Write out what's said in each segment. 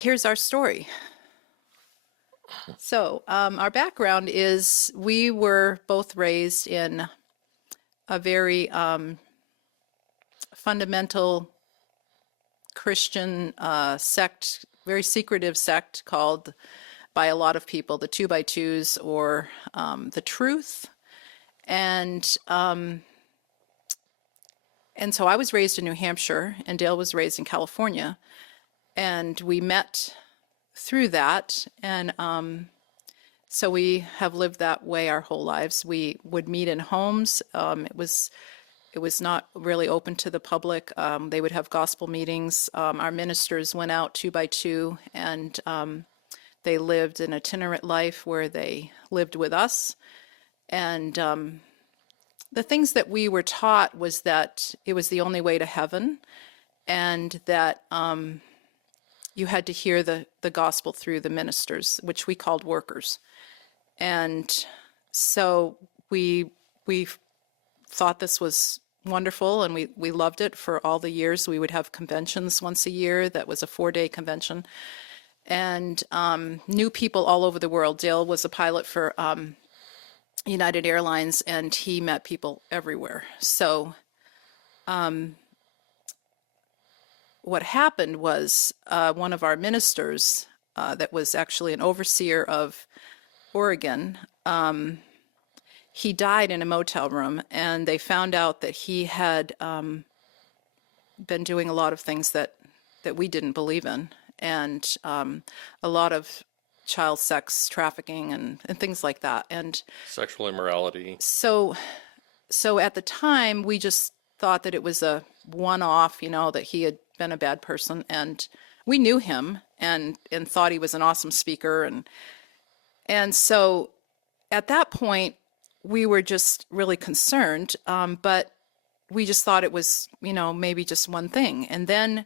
Here's our story. So, our background is we were both raised in a very fundamental Christian sect, very secretive sect called by a lot of people the Two by Twos or the Truth. And so I was raised in New Hampshire, and Dale was raised in California, and we met through that. And so we have lived that way our whole lives. We would meet in homes. It was not really open to the public. They would have gospel meetings. Our ministers went out two by two, and they lived an itinerant life where they lived with us. And the things that we were taught was that it was the only way to heaven, and that you had to hear the gospel through the ministers, which we called workers. And so we thought this was wonderful, and we loved it for all the years. We would have conventions once a year. That was a 4-day convention. And knew people all over the world. Dale was a pilot for United Airlines, and he met people everywhere. So what happened was one of our ministers that was actually an overseer of Oregon, he died in a motel room, and they found out that he had been doing a lot of things that we didn't believe in, and a lot of child sex trafficking and things like that. And Sexual immorality. so at the time, we just thought that it was a one-off, that he had been a bad person, and we knew him and thought he was an awesome speaker. And so at that point, we were just really concerned, but we just thought it was, maybe just one thing. And then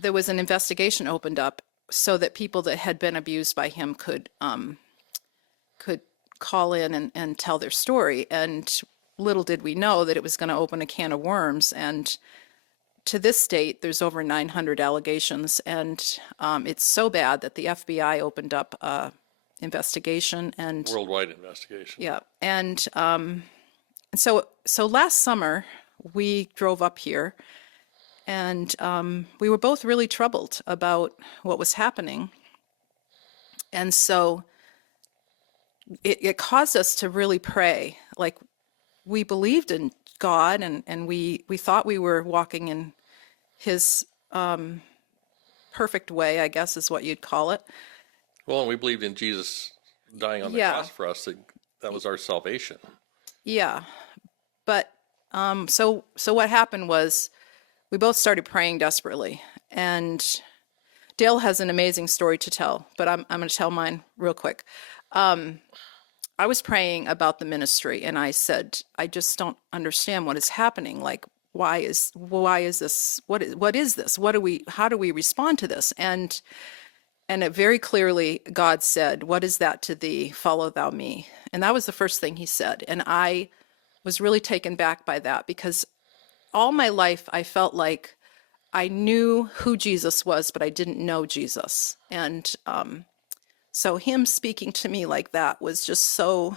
there was an investigation opened up so that people that had been abused by him could call in and tell their story. And little did we know that it was going to open a can of worms. And to this date, there's over 900 allegations, and it's so bad that the FBI opened up investigation and Worldwide investigation. yeah. And so last summer we drove up here, and we were both really troubled about what was happening. And so it caused us to really pray. Like, we believed in God, and we thought we were walking in his perfect way, I guess is what you'd call it. Well, and we believed in Jesus dying on the Yeah. cross for us. That was our salvation. Yeah. But so what happened was we both started praying desperately. And Dale has an amazing story to tell, but I'm going to tell mine real quick. I was praying about the ministry, and I said, I just don't understand what is happening. Like, why is this? What is this? How do we respond to this? And it very clearly, God said, "What is that to thee? Follow thou me." And that was the first thing he said. And I was really taken back by that, because all my life I felt like I knew who Jesus was, but I didn't know Jesus. And so him speaking to me like that was just so,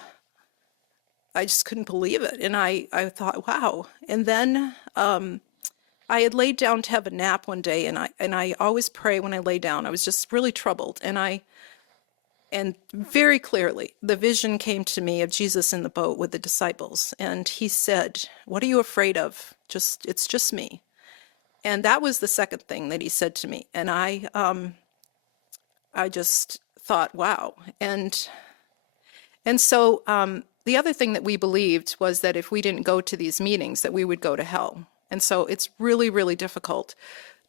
I just couldn't believe it. And I thought, wow. And then I had laid down to have a nap one day, and I always pray when I lay down. I was just really troubled, and very clearly the vision came to me of Jesus in the boat with the disciples, and he said, "What are you afraid of? It's just me." And that was the second thing that he said to me, and I just thought, wow. And so the other thing that we believed was that if we didn't go to these meetings, that we would go to hell. And so it's really, really difficult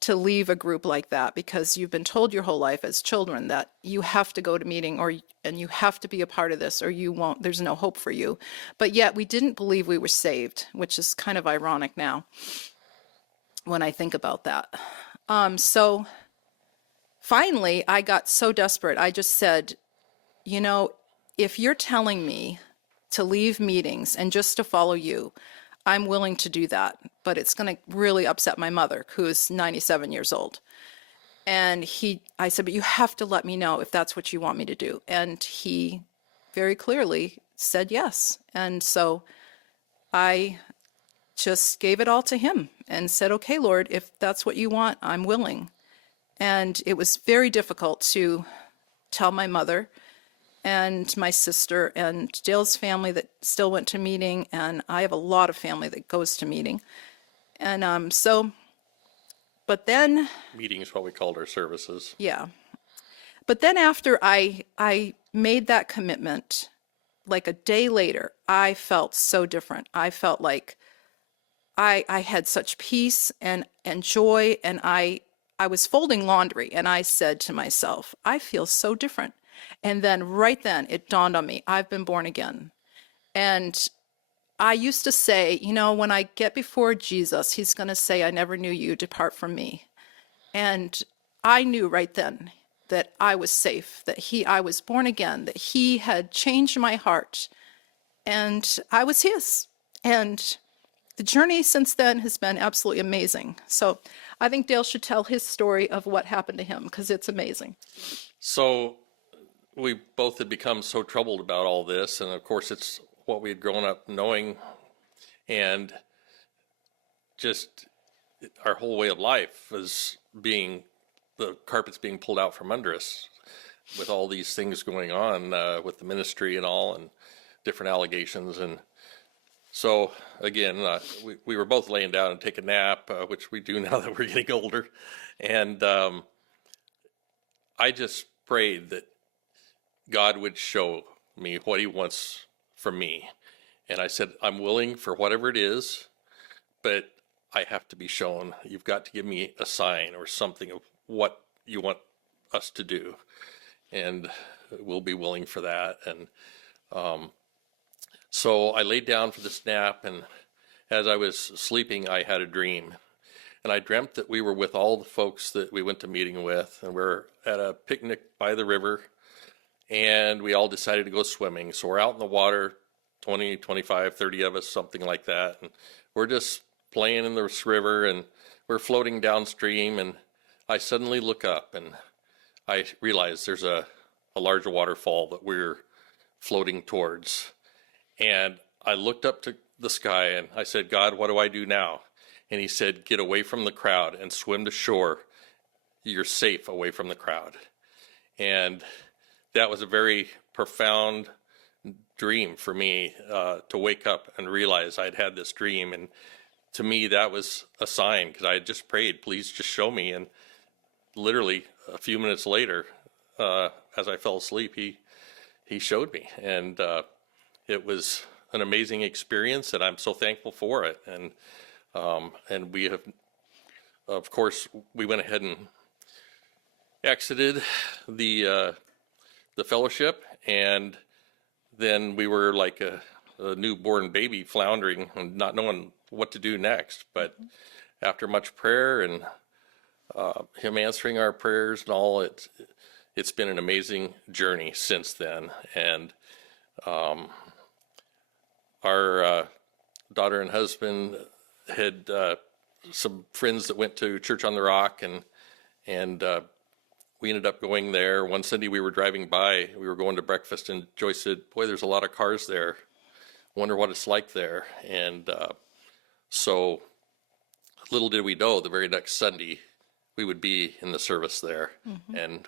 to leave a group like that, because you've been told your whole life as children that you have to go to meeting, and you have to be a part of this, or you won't, there's no hope for you. But yet we didn't believe we were saved, which is kind of ironic now when I think about that. So finally, I got so desperate. I just said, if you're telling me to leave meetings and just to follow you, I'm willing to do that. But it's going to really upset my mother, who is 97 years old. And I said, but you have to let me know if that's what you want me to do. And he very clearly said yes. And so I just gave it all to him and said, okay, Lord, if that's what you want, I'm willing. And it was very difficult to tell my mother and my sister and Dale's family that still went to meeting. And I have a lot of family that goes to meeting. And but then, Meeting is what we called our services. yeah. But then after I made that commitment, like a day later, I felt so different. I felt like I had such peace and joy, and I was folding laundry, and I said to myself, I feel so different. And then right then it dawned on me, I've been born again. And I used to say, when I get before Jesus, he's going to say, I never knew you, depart from me. And I knew right then that I was safe, that I was born again, that he had changed my heart, and I was his. And the journey since then has been absolutely amazing. So I think Dale should tell his story of what happened to him, because it's amazing. So we both had become so troubled about all this, and of course it's what we had grown up knowing, and just our whole way of life was the carpet's being pulled out from under us with all these things going on with the ministry and all, and different allegations. And so again, we were both laying down and take a nap, which we do now that we're getting older. And I just prayed that God would show me what he wants from me. And I said, I'm willing for whatever it is, but I have to be shown. You've got to give me a sign or something of what you want us to do. And we'll be willing for that. And so I laid down for this nap, and as I was sleeping, I had a dream. And I dreamt that we were with all the folks that we went to meeting with, and we're at a picnic by the river, and we all decided to go swimming. So we're out in the water, 20, 25, 30 of us, something like that. And we're just playing in this river, and we're floating downstream, and I suddenly look up, and I realize there's a larger waterfall that we're floating towards. And I looked up to the sky, and I said, God, what do I do now? And he said, get away from the crowd and swim to shore. You're safe away from the crowd. And that was a very profound dream for me, to wake up and realize I'd had this dream. And to me, that was a sign, because I had just prayed, please just show me. And literally a few minutes later, as I fell asleep, he showed me. And it was an amazing experience, and I'm so thankful for it. And we have, of course, we went ahead and exited the fellowship, and then we were like a newborn baby floundering and not knowing what to do next. But after much prayer and him answering our prayers and all, it's been an amazing journey since then. And our daughter and husband had some friends that went to Church on the Rock, and we ended up going there. One Sunday we were driving by, we were going to breakfast, and Joyce said, boy, there's a lot of cars there. Wonder what it's like there. And so little did we know, the very next Sunday we would be in the service there. And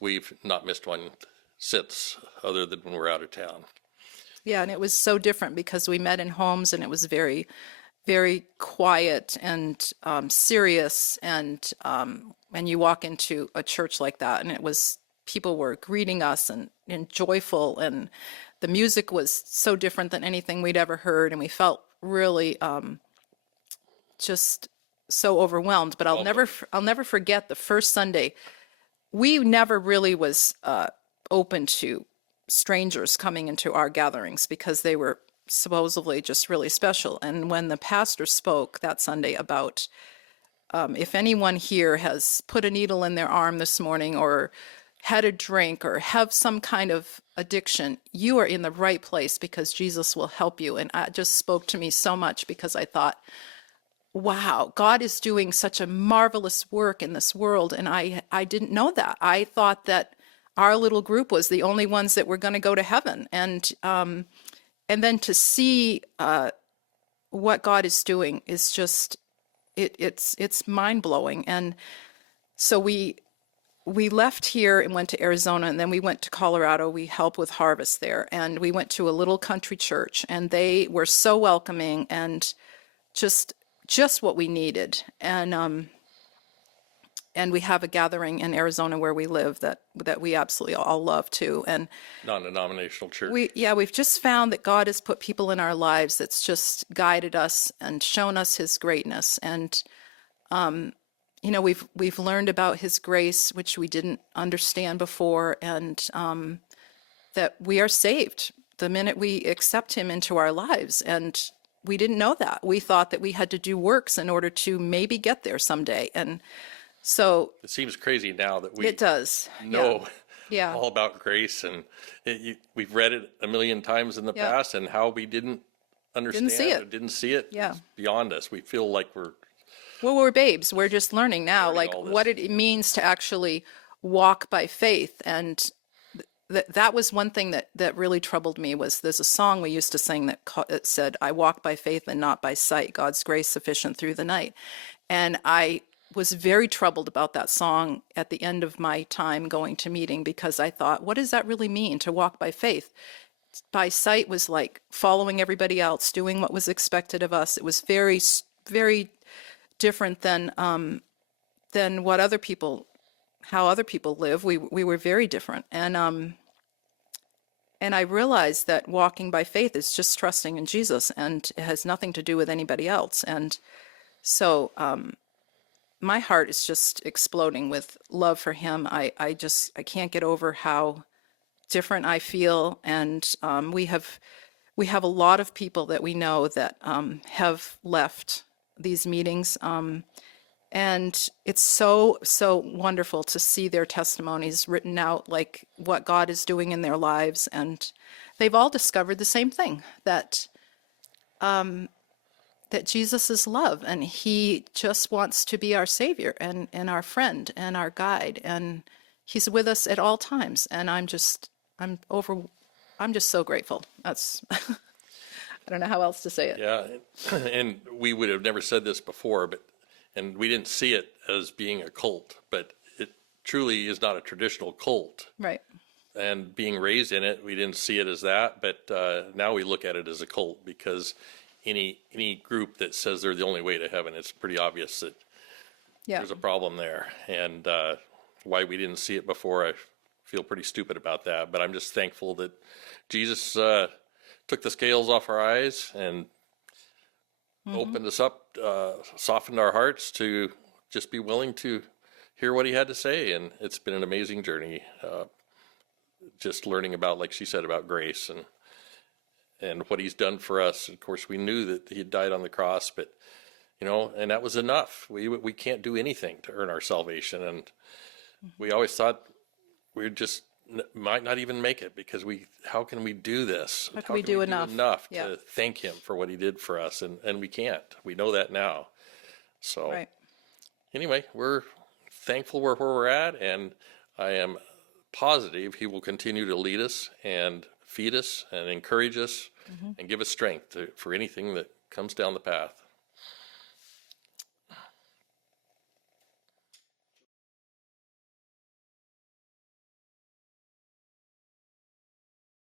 we've not missed one since, other than when we're out of town. Yeah, and it was so different because we met in homes, and it was very, very quiet and serious. And you walk into a church like that, and people were greeting us and joyful, and the music was so different than anything we'd ever heard, and we felt really just so overwhelmed. But I'll never forget the first Sunday. We never really was open to strangers coming into our gatherings, because they were supposedly just really special. And when the pastor spoke that Sunday about if anyone here has put a needle in their arm this morning, or had a drink, or have some kind of addiction, you are in the right place, because Jesus will help you. And it just spoke to me so much, because I thought, wow, God is doing such a marvelous work in this world. And I didn't know that. I thought that our little group was the only ones that were going to go to heaven. And then to see what God is doing is just, it's mind blowing. And so we left here and went to Arizona, and then we went to Colorado. We helped with harvest there, and we went to a little country church, and they were so welcoming and just what we needed. And we have a gathering in Arizona where we live that we absolutely all love too. And Non-denominational church. we've just found that God has put people in our lives that's just guided us and shown us his greatness. And we've learned about his grace, which we didn't understand before, and that we are saved the minute we accept him into our lives. And we didn't know that. We thought that we had to do works in order to maybe get there someday. And so it seems crazy now that we it does know yeah. all about grace, and we've read it a million times in the past, and how we didn't understand didn't see it. Yeah. It's beyond us. We feel like we're babes. We're just learning now, like what it means to actually walk by faith. And that was one thing that really troubled me. Was there's a song we used to sing that it said, "I walk by faith and not by sight, God's grace sufficient through the night." And I was very troubled about that song at the end of my time going to meeting, because I thought, what does that really mean to walk by faith? By sight was like following everybody else, doing what was expected of us. It was very, very different than what how other people live. We were very different. And I realized that walking by faith is just trusting in Jesus, and it has nothing to do with anybody else. And so my heart is just exploding with love for him. I can't get over how different I feel. And we have a lot of people that we know that have left these meetings. And it's so wonderful to see their testimonies written out, like what God is doing in their lives. And they've all discovered the same thing, that Jesus is love, and he just wants to be our savior and our friend and our guide. And he's with us at all times. And I'm just so grateful. That's, I don't know how else to say it. Yeah. And we would have never said this before, and we didn't see it as being a cult, but it truly is not a traditional cult. Right. And being raised in it, we didn't see it as that, but now we look at it as a cult, because any group that says they're the only way to heaven, it's pretty obvious that there's a problem there. And why we didn't see it before, I feel pretty stupid about that. But I'm just thankful that Jesus took the scales off our eyes and opened us up, softened our hearts to just be willing to hear what he had to say. And it's been an amazing journey, just learning about, like she said, about grace and what he's done for us. Of course, we knew that he had died on the cross, but and that was enough. We can't do anything to earn our salvation, and we always thought we just might not even make it, because how can we do this? How can we do enough to thank him for what he did for us? And we can't. We know that now. So anyway, we're thankful where we're at, and I am positive he will continue to lead us and feed us and encourage us and give us strength for anything that comes down the path.